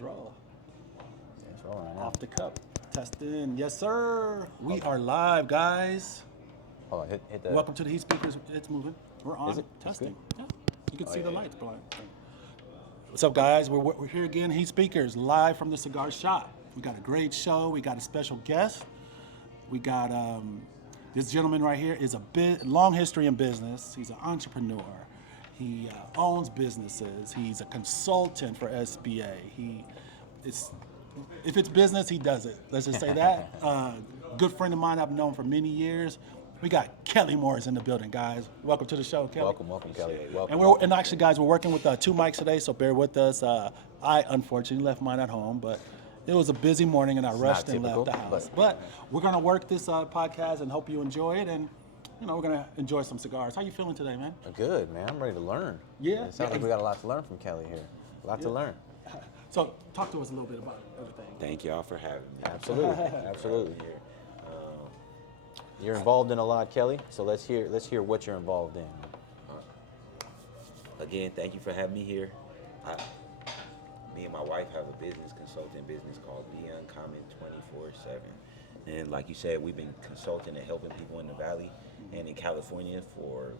let's roll. It's rolling right now. Off the cup. Testing. Yes, sir. We are live, guys. Hold on, hit the. Welcome to the Heat Speakers. It's moving. We're on. Is it? It's Testing. good? Yeah. You can see the yeah. lights blind. What's up, guys? We're here again, Heat Speakers, live from the Cigar Shop. We got a great show. We got a special guest. We got this gentleman right here is long history in business. He's an entrepreneur. He owns businesses. He's a consultant for SBA. If it's business, he does it. Let's just say that. Good friend of mine I've known for many years. We got Kelly Morris in the building, guys. Welcome to the show, Kelly. Welcome, Kelly. Welcome. And actually, guys, we're working with 2 mics today, so bear with us. I unfortunately left mine at home, but it was a busy morning, and I rushed and left the house. But we're gonna work this podcast and hope you enjoy it, and we're gonna enjoy some cigars. How you feeling today, man? Good, man. I'm ready to learn. Yeah. It sounds like we got a lot to learn from Kelly here. A lot to learn. So talk to us a little bit about everything. Thank y'all for having me. Absolutely. You're involved in a lot, Kelly. So let's hear what you're involved in. Again, thank you for having me here. Me and my wife have a consulting business called Be Uncommon 24/7. And like you said, we've been consulting and helping people in the Valley and in California for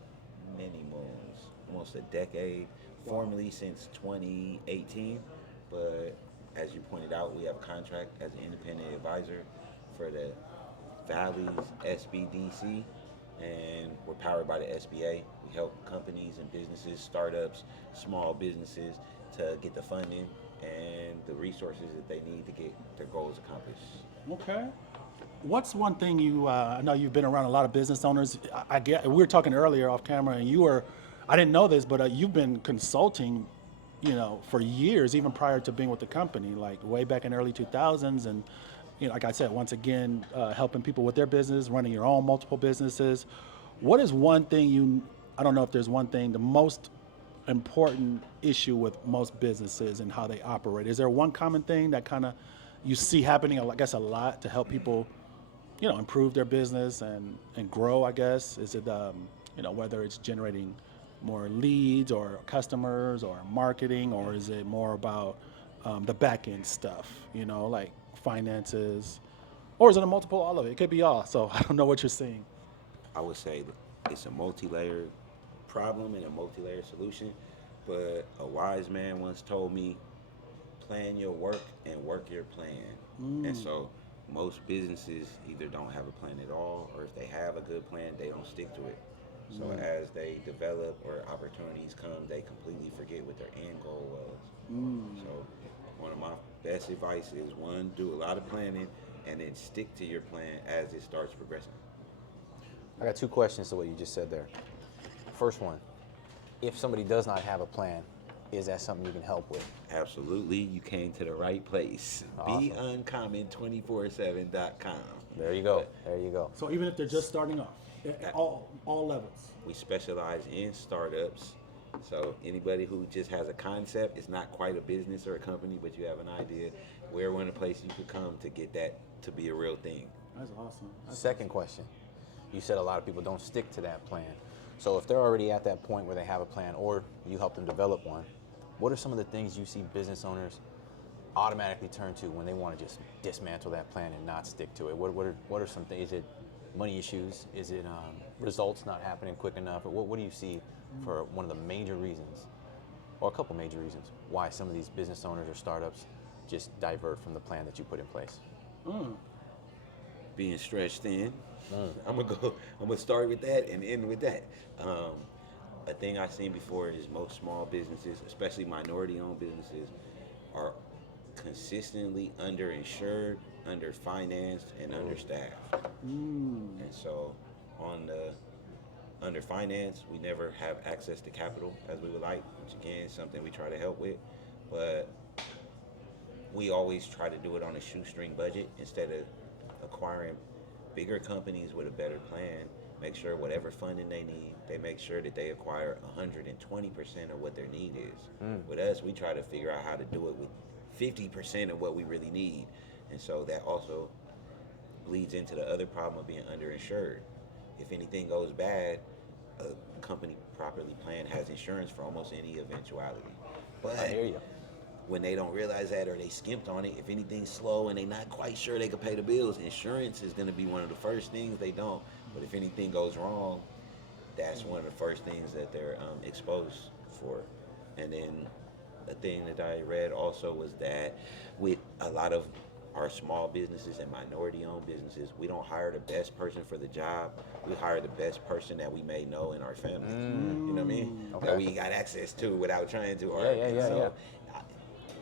many moons, almost a decade, formally since 2018. But as you pointed out, we have a contract as an independent advisor for the Valley's SBDC, and we're powered by the SBA. We help companies and businesses, startups, small businesses to get the funding and the resources that they need to get their goals accomplished. Okay. What's one thing I know you've been around a lot of business owners. We were talking earlier off camera, and I didn't know this, but you've been consulting, for years, even prior to being with the company, like way back in early 2000s. And, like I said, once again, helping people with their business, running your own multiple businesses. What is one thing I don't know if there's one thing, the most important issue with most businesses and how they operate? Is there one common thing that kind of you see happening, I guess, a lot to help people, improve their business and grow, I guess? Is it, whether it's generating more leads or customers or marketing, or is it more about the back end stuff, like finances, or is it a multiple all of it? It could be all. So I don't know what you're seeing. I would say it's a multi-layered problem and a multi-layered solution, but a wise man once told me, plan your work and work your plan. And so most businesses either don't have a plan at all, or if they have a good plan, they don't stick to it. So as they develop or opportunities come, they completely forget what their end goal was. So one of my best advice is, one, do a lot of planning and then stick to your plan as it starts progressing. I got 2 questions to what you just said there. First one, if somebody does not have a plan, is that something you can help with? Absolutely, you came to the right place. Awesome. BeUncommon247.com. There you go. There you go. So even if they're just starting off, at all levels. We specialize in startups. So anybody who just has a concept, it's not quite a business or a company, but you have an idea, we're one of the places you could come to get that to be a real thing. That's awesome. Second question, you said a lot of people don't stick to that plan. So if they're already at that point where they have a plan, or you help them develop one, what are some of the things you see business owners automatically turn to when they want to just dismantle that plan and not stick to it? What are some things? Is it money issues? Is it results not happening quick enough? Or what do you see for one of the major reasons, or a couple major reasons, why some of these business owners or startups just divert from the plan that you put in place? Being stretched thin. I'm gonna start with that and end with that. A thing I've seen before is most small businesses, especially minority-owned businesses, are consistently underinsured, underfinanced, and understaffed. And so on the underfinanced, we never have access to capital as we would like, which again is something we try to help with. But we always try to do it on a shoestring budget instead of acquiring bigger companies with a better plan. Make sure whatever funding they need, they make sure that they acquire 120% of what their need is. With us, we try to figure out how to do it with 50% of what we really need. And so that also bleeds into the other problem of being underinsured. If anything goes bad, a company properly planned has insurance for almost any eventuality. But I hear you. when they don't realize that or they skimped on it, if anything's slow and they're not quite sure they can pay the bills, insurance is going to be one of the first things they don't. But if anything goes wrong, that's one of the first things that they're exposed for. And then a thing that I read also was that with a lot of our small businesses and minority-owned businesses, we don't hire the best person for the job. We hire the best person that we may know in our family. You know what I mean? Okay. That we got access to without trying to.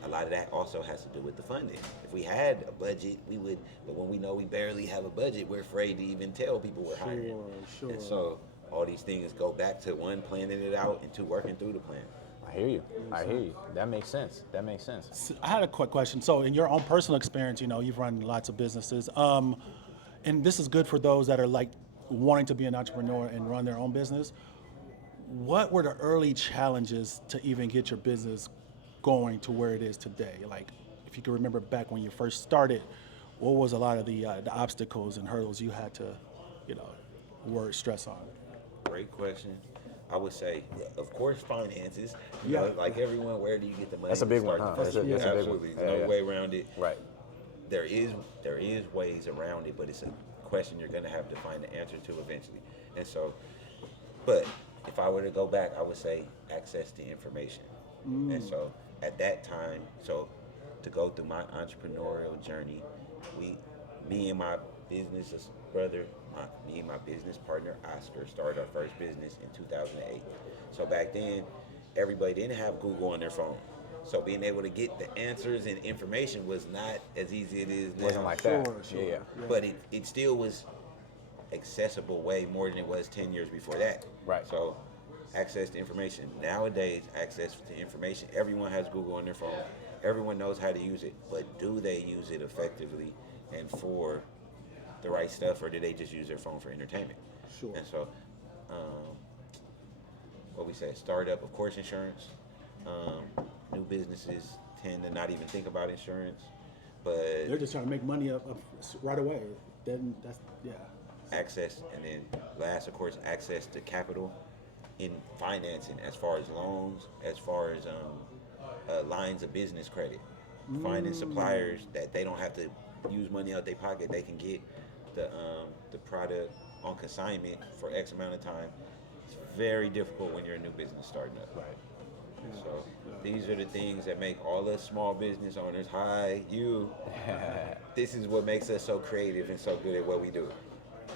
A lot of that also has to do with the funding. If we had a budget, we would. But when we know we barely have a budget, we're afraid to even tell people we're hiring. Sure. And so all these things go back to one, planning it out, and two, working through the plan. I hear you. That makes sense. So I had a quick question. So in your own personal experience, you've run lots of businesses, and this is good for those that are like wanting to be an entrepreneur and run their own business. What were the early challenges to even get your business going to where it is today? Like, if you can remember back when you first started, what was a lot of the obstacles and hurdles you had to, stress on? Great question. I would say, of course, finances. You know, like everyone, where do you get the money? That's a big to one, start huh? the That's a big one. Absolutely. There's no way around it. Right. There is ways around it, but it's a question you're going to have to find the answer to eventually. And so, but if I were to go back, I would say access to information. And so at that time, so to go through my entrepreneurial journey, me and my business brother, me and my business partner, Oscar, started our first business in 2008. So back then, everybody didn't have Google on their phone. So being able to get the answers and information was not as easy as it is now. Wasn't like that. Sure. Yeah. But it still was accessible way more than it was 10 years before that. Right. So access to information. Nowadays, access to information, everyone has Google on their phone. Everyone knows how to use it, but do they use it effectively and for the right stuff, or do they just use their phone for entertainment? Sure. And so, what we said, startup, of course, insurance. New businesses tend to not even think about insurance, but They're just trying to make money up right away. Then that's access, and then last, of course, access to capital in financing, as far as loans, as far as lines of business credit, finding suppliers that they don't have to use money out their pocket. They can get the product on consignment for X amount of time. It's very difficult when you're a new business starting up. Right. So these are the things that make all us small business owners, this is what makes us so creative and so good at what we do.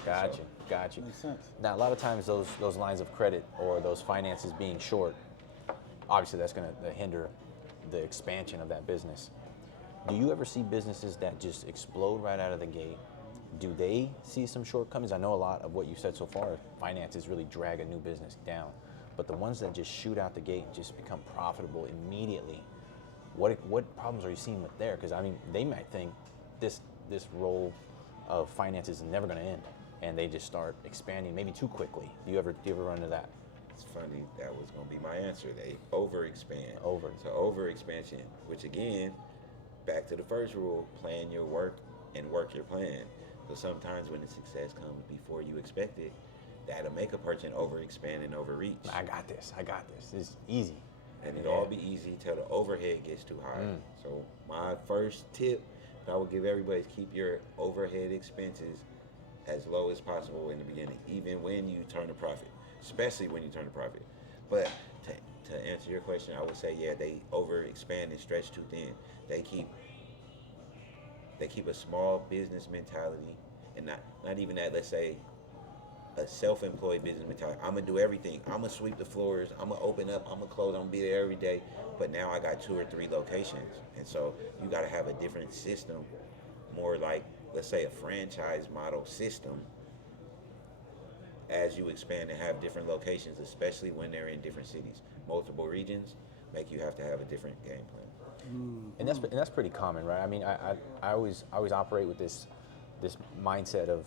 Got you. makes sense. Now, a lot of times those lines of credit or those finances being short, obviously that's going to hinder the expansion of that business. Do you ever see businesses that just explode right out of the gate? Do they see some shortcomings? I know a lot of what you said so far, finances really drag a new business down. But the ones that just shoot out the gate and just become profitable immediately, what problems are you seeing with there? Because I mean, they might think this role of finances is never going to end, and they just start expanding maybe too quickly. Do you ever run into that? It's funny, that was going to be my answer. They overexpand. So overexpansion, which again, back to the first rule, plan your work and work your plan. So sometimes when the success comes before you expect it, that'll make a person overexpand and overreach. I got this. It's easy. And it'll all be easy till the overhead gets too high. So my first tip that I would give everybody is keep your overhead expenses as low as possible in the beginning, even when you turn a profit, especially when you turn a profit. But to answer your question, I would say, they overexpand and stretch too thin. They keep a small business mentality, and not even that, let's say, a self-employed business mentality. I'm gonna do everything. I'm gonna sweep the floors. I'm gonna open up. I'm gonna close. I'm gonna be there every day. But now I got 2 or 3 locations, and so you got to have a different system, more like, let's say, a franchise model system. As you expand and have different locations, especially when they're in different cities, multiple regions, make you have to have a different game plan. And that's pretty common, right? I mean, I always operate with this mindset of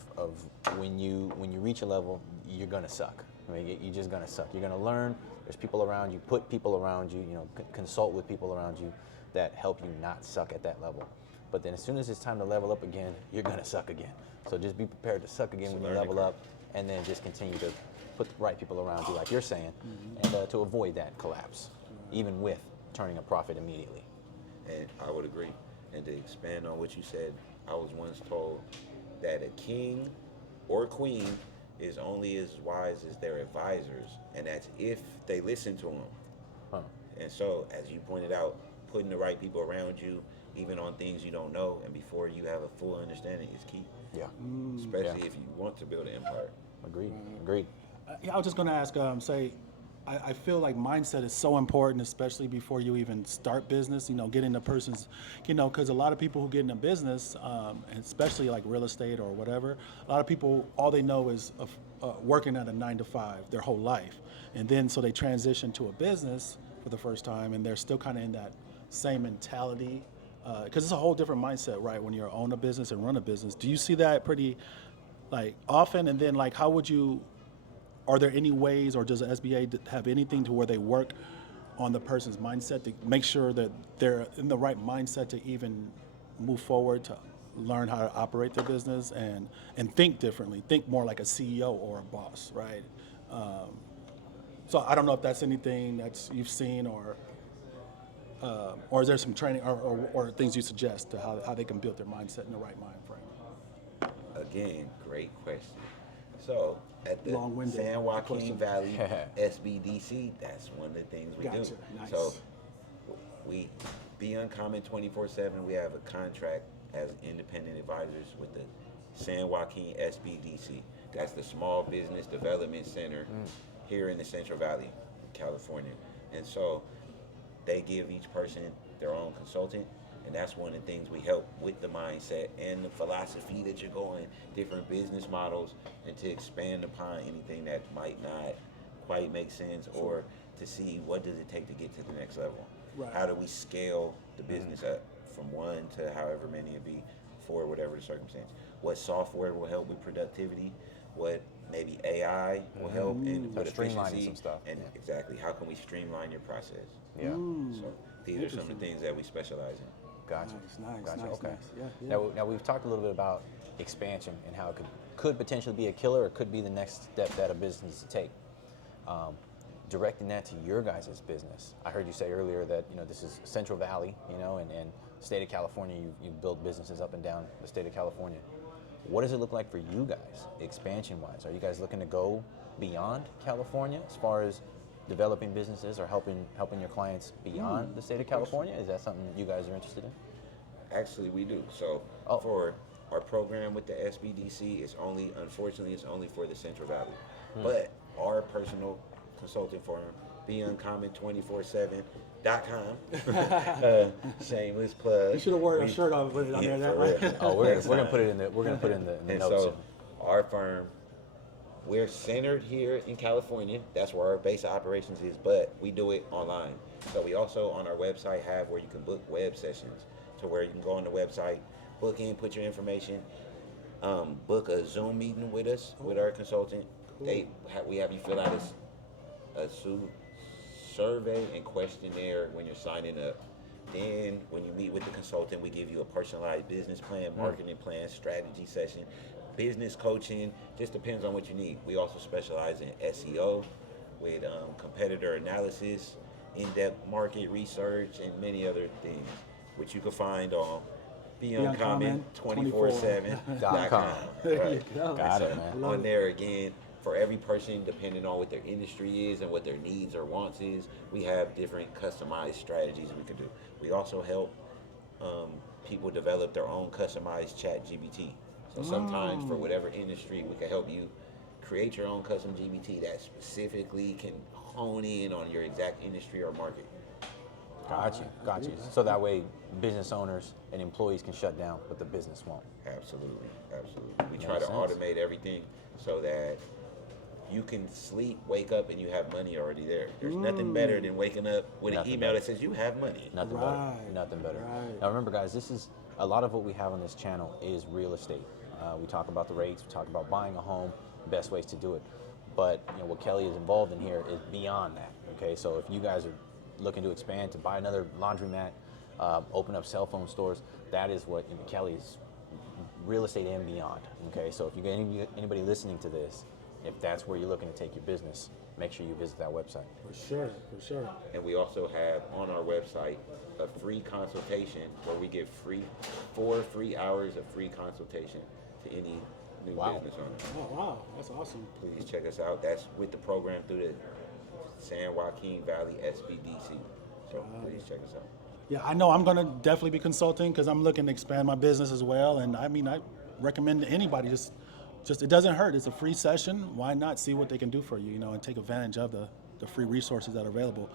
when you reach a level, you're gonna suck. I mean, you're just gonna suck. You're gonna learn. There's people around you. Put people around you. Consult with people around you that help you not suck at that level. But then as soon as it's time to level up again, you're gonna suck again. So just be prepared to suck again when you level up, and then just continue to put the right people around you, like you're saying, and to avoid that collapse, even with turning a profit immediately. And I would agree. And to expand on what you said, I was once told that a king or queen is only as wise as their advisors, and that's if they listen to them. Huh. And so, as you pointed out, putting the right people around you, even on things you don't know, and before you have a full understanding, is key. Yeah. Especially Yeah. if you want to build an empire. Agreed. Agreed. Yeah, I was just going to ask, say, I feel like mindset is so important, especially before you even start business, getting the person's, because a lot of people who get into business, and especially like real estate or whatever, a lot of people, all they know is of, working at a 9 to 5 their whole life. And then so they transition to a business for the first time and they're still kind of in that same mentality. Because it's a whole different mindset, right? When you own a business and run a business. Do you see that pretty like often? And then like, how would you, are there any ways, or does the SBA have anything to where they work on the person's mindset to make sure that they're in the right mindset to even move forward, to learn how to operate their business and think differently, think more like a CEO or a boss, right? So I don't know if that's anything that you've seen, or is there some training or things you suggest to how they can build their mindset in the right mind frame? Again, great question. So, at the Long-winded San Joaquin question. Valley SBDC, that's one of the things we Gotcha. do. Nice. So, we be uncommon 24/7. We have a contract as independent advisors with the San Joaquin SBDC. That's the Small Business Development Center here in the Central Valley, California. And so they give each person their own consultant, and that's one of the things we help with the mindset and the philosophy that you're going, different business models, and to expand upon anything that might not quite make sense, or to see what does it take to get to the next level. Right. How do we scale the business up from one to however many it be for whatever the circumstance? What software will help with productivity? What maybe AI will help in So with streamlining efficiency? some stuff, And yeah. exactly, how can we streamline your process? Yeah. So these are some of the things that we specialize in. Gotcha. Nice, Gotcha. nice, Okay. nice. Yeah, yeah. Now we've talked a little bit about expansion and how it could potentially be a killer, or could be the next step that a business needs to take. Directing that to your guys' business. I heard you say earlier that this is Central Valley, and state of California. You've built businesses up and down the state of California. What does it look like for you guys, expansion-wise? Are you guys looking to go beyond California as far as developing businesses or helping your clients beyond the state of California? Is that something you guys are interested in? Actually, we do. So Oh. for our program with the SBDC, unfortunately, it's only for the Central Valley. But our personal consulting firm, beuncommon247.com. Shameless plug. You should have worn a shirt on with it on there. That for right? real. Oh, we're Next gonna time. put it in the And notes. so our firm, we're centered here in California. That's where our base of operations is, but we do it online. So we also on our website have where you can book web sessions, to where you can go on the website, book in, put your information, book a Zoom meeting with us, with our consultant. We have you fill out a survey and questionnaire when you're signing up. Then when you meet with the consultant, we give you a personalized business plan, marketing plan, strategy session, business coaching. Just depends on what you need. We also specialize in SEO with competitor analysis, in-depth market research, and many other things, which you can find on beuncommon247.com. There you go. Got it, So man. on there again, for every person, depending on what their industry is and what their needs or wants is, we have different customized strategies we can do. We also help people develop their own customized chat GBT. So sometimes for whatever industry, we can help you create your own custom GBT that specifically can hone in on your exact industry or market. Got you. So that way, business owners and employees can shut down, but the business won't. Absolutely. We try Makes to sense. automate everything so that you can sleep, wake up, and you have money already there. There's nothing better than waking up with Nothing an email better. that says you have money. Nothing Right. better. Nothing better. Right. Now remember, guys, this is a lot of what we have on this channel is real estate. We talk about the rates. We talk about buying a home, best ways to do it. But what Kelly is involved in here is beyond that. Okay, so if you guys are looking to expand, to buy another laundromat, open up cell phone stores, that is what Kelly's real estate and beyond. Okay, so if you get anybody listening to this, if that's where you're looking to take your business, make sure you visit that website. For sure. And we also have on our website a free consultation where we give 4 free hours of free consultation to any new Wow. business owner. Oh, wow. That's awesome. Please check us out. That's with the program through the San Joaquin Valley SBDC. So please check us out. Yeah, I know I'm going to definitely be consulting because I'm looking to expand my business as well. And I mean, I recommend to anybody just it doesn't hurt. It's a free session. Why not see what they can do for you, and take advantage of the free resources that are available.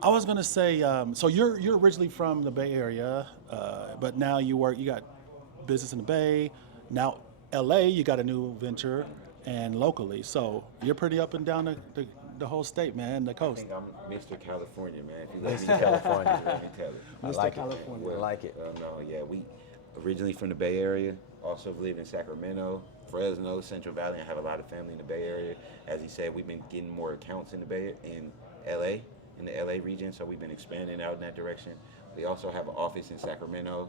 I was going to say, so you're originally from the Bay Area, but now you got business in the Bay. Now LA, you got a new venture, and locally. So you're pretty up and down the whole state, man, the I coast. think I'm Mr. California, man. If you let me Mr. California. let me tell it. I Mr. like California. it. I like it. No, yeah, we originally from the Bay Area, also live in Sacramento, Fresno, Central Valley, and have a lot of family in the Bay Area. As he said, we've been getting more accounts in LA, in the LA region, so we've been expanding out in that direction. We also have an office in Sacramento,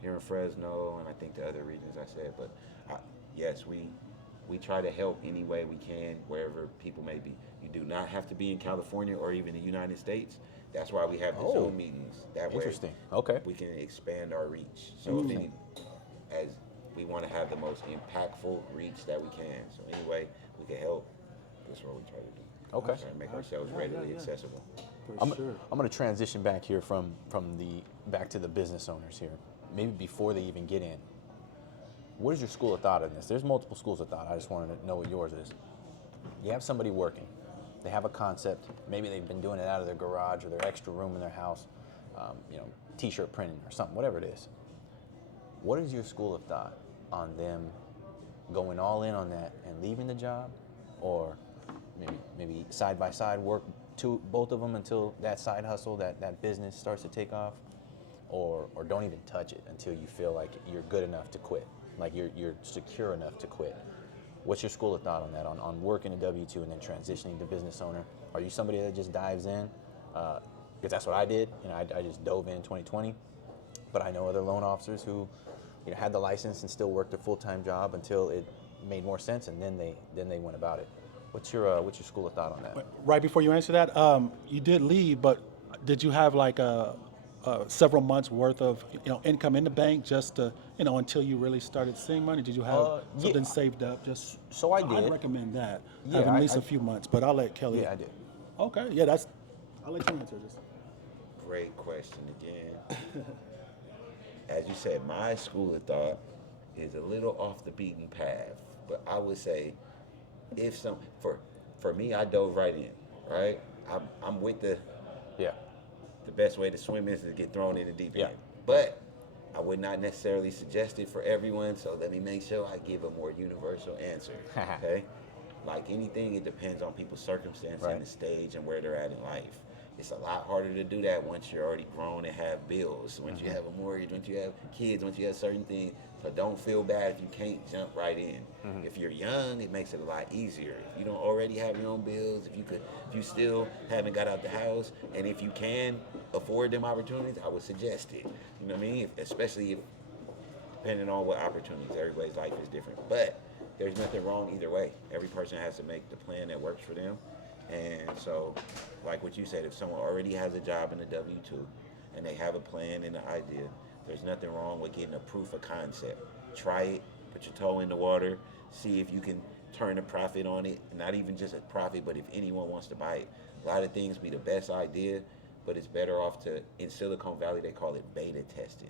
here in Fresno, and I think the other regions I said. But yes, we try to help any way we can, wherever people may be. You do not have to be in California or even the United States. That's why we have the Zoom meetings. That way, Interesting. Okay. we can expand our reach. So as we want to have the most impactful reach that we can. So any way we can help, that's what we try to do. Okay. Try to make ourselves readily accessible. For sure. I'm going to transition back here back to the business owners here. Maybe before they even get in. What is your school of thought in this? There's multiple schools of thought. I just wanted to know what yours is. You have somebody working. They have a concept. Maybe they've been doing it out of their garage or their extra room in their house. T-shirt printing or something, whatever it is. What is your school of thought on them going all in on that and leaving the job, or maybe side by side work both of them until that side hustle, that business starts to take off, or don't even touch it until you feel like you're good enough to quit, like you're secure enough to quit? What's your school of thought on that, on working a W-2 and then transitioning to business owner? Are you somebody that just dives in? Because that's what I did. I just dove in 2020. But I know other loan officers who, had the license and still worked a full-time job until it made more sense, and then they went about it. What's your school of thought on that? Right before you answer that, you did leave, but did you have like several months worth of income in the bank just to until you really started seeing money? Did you have something saved up? So I did. I'd recommend that. Yeah, have at least a few months, but I'll let Kelly. Yeah, I did. Okay, yeah, I'll let you answer this. Great question again. As you said, my school of thought is a little off the beaten path, but I would say for me, I dove right in, right? I'm with the best way to swim is to get thrown in the deep end. But I would not necessarily suggest it for everyone, so let me make sure I give a more universal answer, okay? Like anything, it depends on people's circumstance and the stage and where they're at in life. It's a lot harder to do that once you're already grown and have bills, once you have a mortgage, once you have kids, once you have certain things. So don't feel bad if you can't jump right in. If you're young, it makes it a lot easier. If you don't already have your own bills, if you still haven't got out the house, and if you can afford them opportunities, I would suggest it. You know what I mean? Especially depending on what opportunities. Everybody's life is different. But there's nothing wrong either way. Every person has to make the plan that works for them. And so, like what you said, if someone already has a job in the W-2 and they have a plan and an idea, there's nothing wrong with getting a proof of concept. Try it, put your toe in the water, see if you can turn a profit on it. Not even just a profit, but if anyone wants to buy it. A lot of things be the best idea, but it's better off in Silicon Valley, they call it beta testing.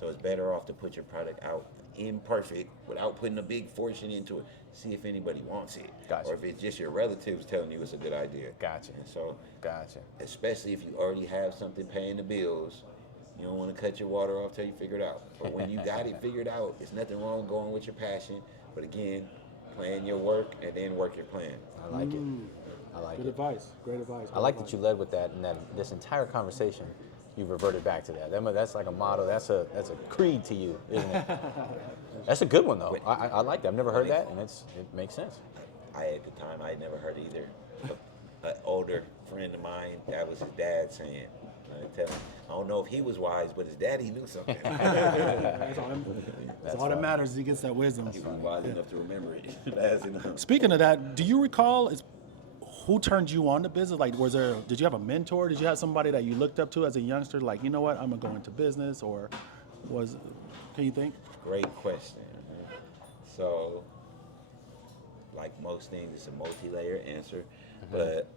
So it's better off to put your product out imperfect without putting a big fortune into it. See if anybody wants it. Gotcha. Or if it's just your relatives telling you it's a good idea. Gotcha. And so, Gotcha. especially if you already have something paying the bills, you don't want to cut your water off till you figure it out. But when you got it figured out, there's nothing wrong going with your passion. But again, plan your work and then work your plan. I like it. I like Good it. advice. Great advice. I like that you led with that, and that this entire conversation, you've reverted back to that. That's like a motto. That's a creed to you, isn't it? That's a good one, though. I like that. I've never heard that, and it makes sense. At the time, I had never heard it either. An older friend of mine, that was his dad saying. I don't know if he was wise, but his daddy knew something. That's all that matters. He gets that wisdom. He was wise enough to remember it. Fast enough. Speaking of that, do you recall? who turned you on to business? Like, did you have a mentor? Did you have somebody that you looked up to as a youngster? Like, you know what, I'm gonna go into business, or can you think? Great question. So, like most things, it's a multi-layer answer. But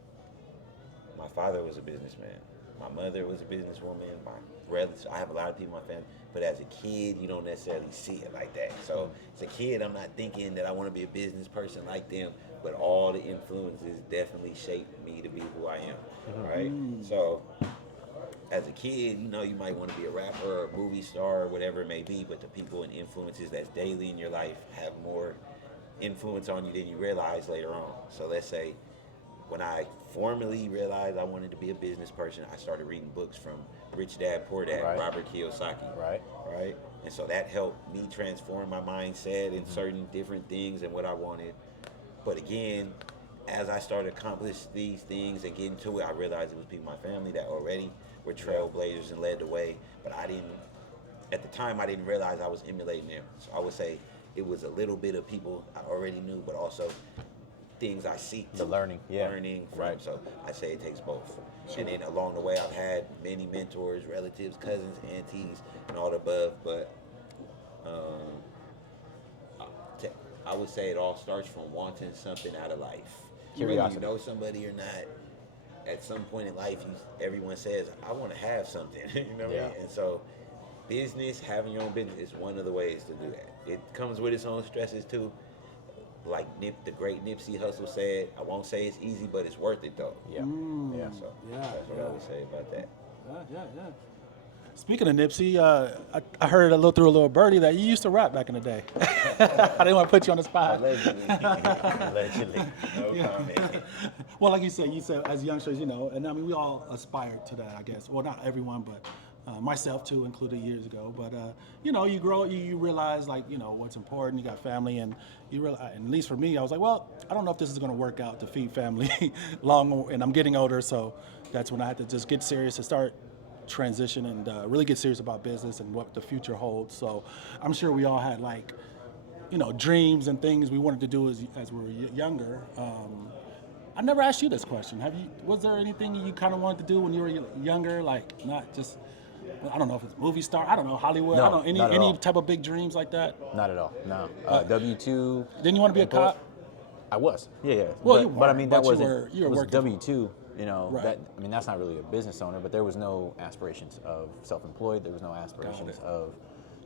my father was a businessman. My mother was a businesswoman. My relatives, I have a lot of people in my family. But as a kid, you don't necessarily see it like that. So as a kid, I'm not thinking that I want to be a business person like them. But all the influences definitely shaped me to be who I am, right? So as a kid, you know, you might want to be a rapper or a movie star or whatever it may be, but the people and influences that's daily in your life have more influence on you than you realize later on. So let's say when I formally realized I wanted to be a business person, I started reading books from Rich Dad, Poor Dad, Right. Robert Kiyosaki. Right. Right? And so that helped me transform my mindset in certain different things and what I wanted. But again, as I started to accomplish these things and get into it, I realized it was people in my family that already were trailblazers and led the way. But at the time, I didn't realize I was emulating them. So I would say it was a little bit of people I already knew, but also things I seek The learning, learning from. Right. So I say it takes both. And then along the way, I've had many mentors, relatives, cousins, aunties, and all the above. But I would say it all starts from wanting something out of life. Whether Curiosity. you know somebody or not, at some point in life, everyone says, I want to have something. You know what I mean? And so business, having your own business is one of the ways to do that. It comes with its own stresses too. Like the great Nipsey Hussle said, I won't say it's easy, but it's worth it though. Yeah. Yeah. So Yeah, that's what I would say about that. Yeah. Speaking of Nipsey, I heard through a little birdie that you used to rap back in the day. I didn't want to put you on the spot. Allegedly. Allegedly. No comment. Well, like you said as youngsters, you know, and I mean, we all aspired to that, I guess. Well, not everyone, but myself too, included years ago. But you know, you grow, you realize like, you know, what's important. You got family, and you realize, and at least for me, I was like, well, I don't know if this is going to work out to feed family long, and I'm getting older, so that's when I had to just get serious and start transition and really get serious about business and what the future holds. So I'm sure we all had like, you know, dreams and things we wanted to do as we were younger. I never asked you this question. Was there anything you kind of wanted to do when you were younger? Like not just, I don't know if it's movie star, I don't know, Hollywood, No, I don't know, not at any all. type of big dreams like that? Not at all. No. W-2. Didn't you want to be a cop? I was. Yeah. Well, but I mean, that but you wasn't. were it was working. W-2. You know, Right. that's not really a business owner, but there was no aspirations of self-employed. There was no aspirations of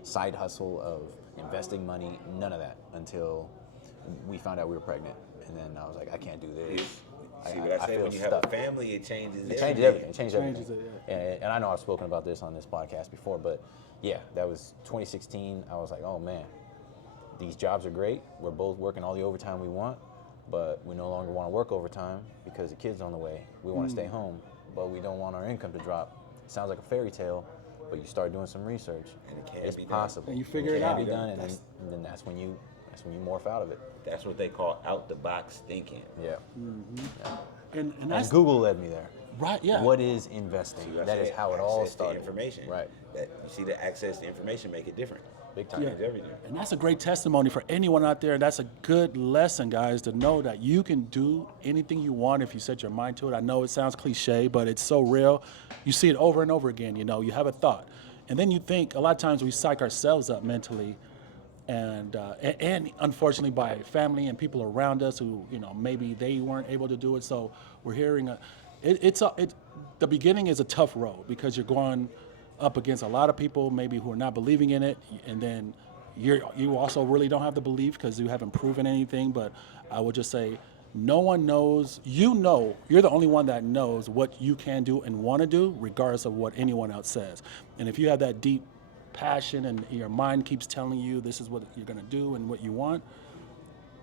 side hustle, of investing money, none of that until we found out we were pregnant. And then I was like, I can't do this. See what I say? feel When you have stuck. a family, it changes It everything. changed everything. It changed Changes everything. it, And I know I've spoken about this on this podcast before, but yeah, that was 2016. I was like, oh man, these jobs are great. We're both working all the overtime we want, but we no longer want to work overtime because the kid's on the way. We want to stay home, but we don't want our income to drop. Sounds like a fairy tale, but you start doing some research, And it can it's be done. possible. And you figure it can out. be done, and then that's when you morph out of it. That's what they call out-the-box thinking. Yeah. And And that's Google led me there. right. Yeah. What is investing? See what I That is said? how it all Access to started. information. Right. That you see the access to information make it different. Big time. Change everything. And that's a great testimony for anyone out there. That's a good lesson, guys, to know that you can do anything you want if you set your mind to it. I know it sounds cliche, but it's so real. You see it over and over again. You know, you have a thought, and then you think. A lot of times we psych ourselves up mentally, and unfortunately by family and people around us who, you know, maybe they weren't able to do it. So we're hearing the beginning is a tough road because you're going up against a lot of people maybe who are not believing in it, and then you also really don't have the belief because you haven't proven anything. But I would just say no one knows. You know, you're the only one that knows what you can do and want to do regardless of what anyone else says. And if you have that deep passion and your mind keeps telling you this is what you're going to do and what you want,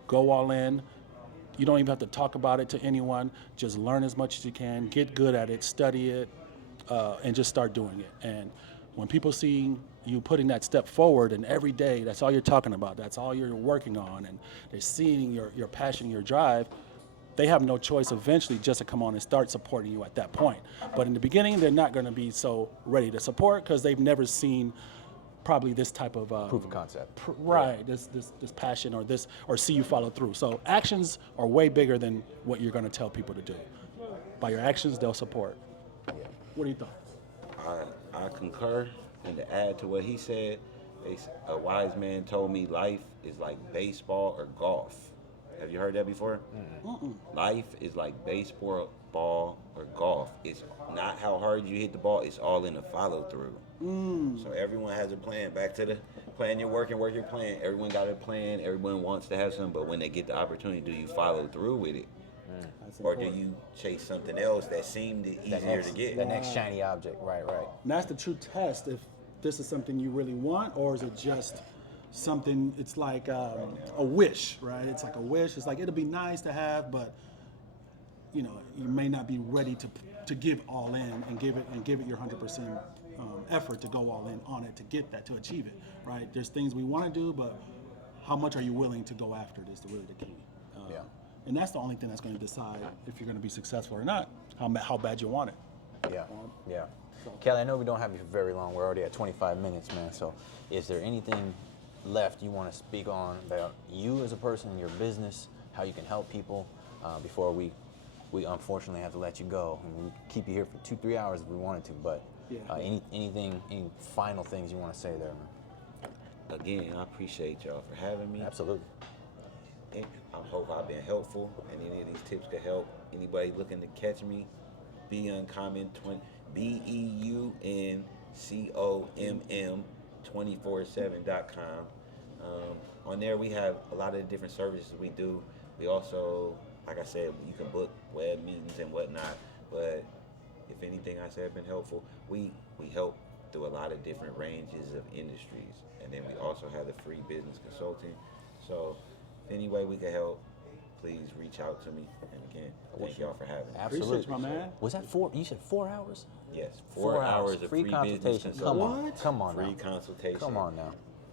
go all in. You don't even have to talk about it to anyone. Just learn as much as you can, get good at it, study it, and just start doing it. And when people see you putting that step forward, and every day that's all you're talking about, that's all you're working on, and they're seeing your passion, your drive, they have no choice eventually just to come on and start supporting you at that point. But in the beginning, they're not going to be so ready to support because they've never seen probably this type of Proof of concept. right, this passion or see you follow through. So actions are way bigger than what you're going to tell people to do. By your actions, they'll support. Yeah. What do you think? I concur, and to add to what he said, a wise man told me life is like baseball or golf. Have you heard that before? Life is like baseball, ball, or golf. It's not how hard you hit the ball. It's all in the follow through. So everyone has a plan. Back to the plan you're working, work your plan. Everyone got a plan. Everyone wants to have some, but when they get the opportunity, do you follow through with it? Or do you chase something else that seemed easier to get? That next shiny object. Right. And that's the true test if this is something you really want, or is it just something, it's like a wish, right? It's like a wish. It's like, it'll be nice to have, but you know, you may not be ready to give all in and give it your 100% effort to go all in on it to get that, to achieve it, right? There's things we want to do, but how much are you willing to go after it is really the key. Yeah. And that's the only thing that's going to decide if you're going to be successful or not, how bad you want it. Yeah. Kelly, I know we don't have you for very long. We're already at 25 minutes, man. So is there anything left you want to speak on about you as a person, your business, how you can help people before we unfortunately have to let you go? And we keep you here for 2-3 hours if we wanted to, but any final things you want to say there, man? Again, I appreciate y'all for having me. Absolutely. I hope I've been helpful, and any of these tips could help anybody looking to catch me. Be Uncommon, BEUNCOMM 247.com. On there, we have a lot of the different services we do. We also, like I said, you can book web meetings and whatnot. But if anything I said has been helpful, we help through a lot of different ranges of industries. And then we also have the free business consulting. So if any way we can help, please reach out to me. And again, thank y'all for having me. Absolutely. Appreciate you, my man. Was that 4? You said 4 hours? Yes, 4 hours of free business consultation. consulting. Come on Free now. consultation. Come on now.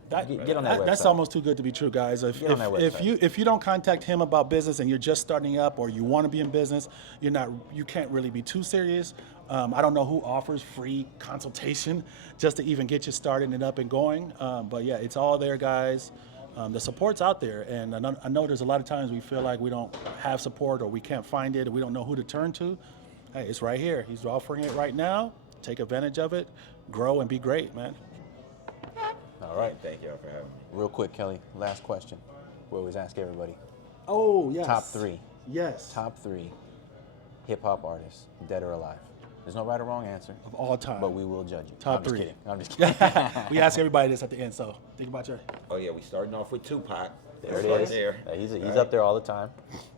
Get on that That's website. almost too good to be true, guys. Get on that website. If you don't contact him about business and you're just starting up, or you want to be in business, you can't really be too serious. I don't know who offers free consultation just to even get you started and up and going. But yeah, it's all there, guys. The support's out there, and I know there's a lot of times we feel like we don't have support or we can't find it, or we don't know who to turn to. Hey, it's right here. He's offering it right now. Take advantage of it. Grow and be great, man. All right. Thank y'all for having me. Real quick, Kelly, last question. We always ask everybody. Oh, yes. Top 3. Yes. Top 3 hip-hop artists, dead or alive. There's no right or wrong answer, Of all time. but we will judge you. Top I'm 3. Just kidding. I'm just kidding. We ask everybody this at the end, so think about your. Oh yeah, we starting off with Tupac. There it Right is. there. He's All right. up there all the time.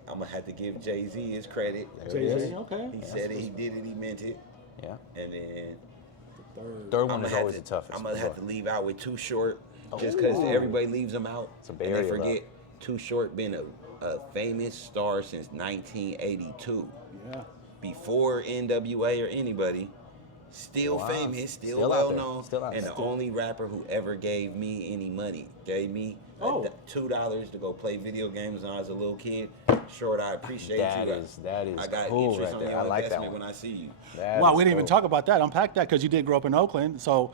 I'm gonna have to give Jay-Z his credit. There it is. Jay-Z, okay. He said it, he did it, he meant it. Yeah. And then Third one I'ma is have always to- the toughest. I'm gonna Go have to ahead. leave out with Too Short, just because everybody leaves them out. It's a Bay and they Area forget love. Too Short been a famous star since 1982. Yeah. Before NWA or anybody. Still Wow. famous, still Still out well there. known, Still out and there. the only rapper who ever gave me any money. Gave me Oh. $2 to go play video games when I was a little kid. Short, I appreciate That you. is I got cool interest right on there. your I like that investment one. when I see you. That Wow, is we didn't even dope. talk about that. Unpack that, because you did grow up in Oakland. So,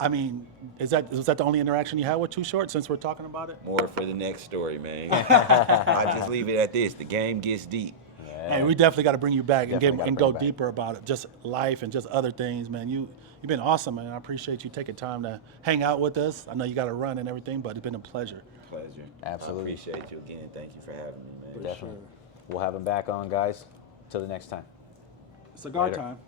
I mean, was that the only interaction you had with Too Short since we're talking about it? More for the next story, man. I just leave it at this. The game gets deep. Yeah. Hey, we definitely got to bring you back and Definitely gotta and bring go you back. deeper about it, just life and just other things, man. You've been awesome, man. I appreciate you taking time to hang out with us. I know you got to run and everything, but it's been a pleasure. Pleasure. Absolutely. I appreciate you again. Thank you for having me, man. Definitely. We'll have him back on, guys. Till the next time. Cigar Later. time.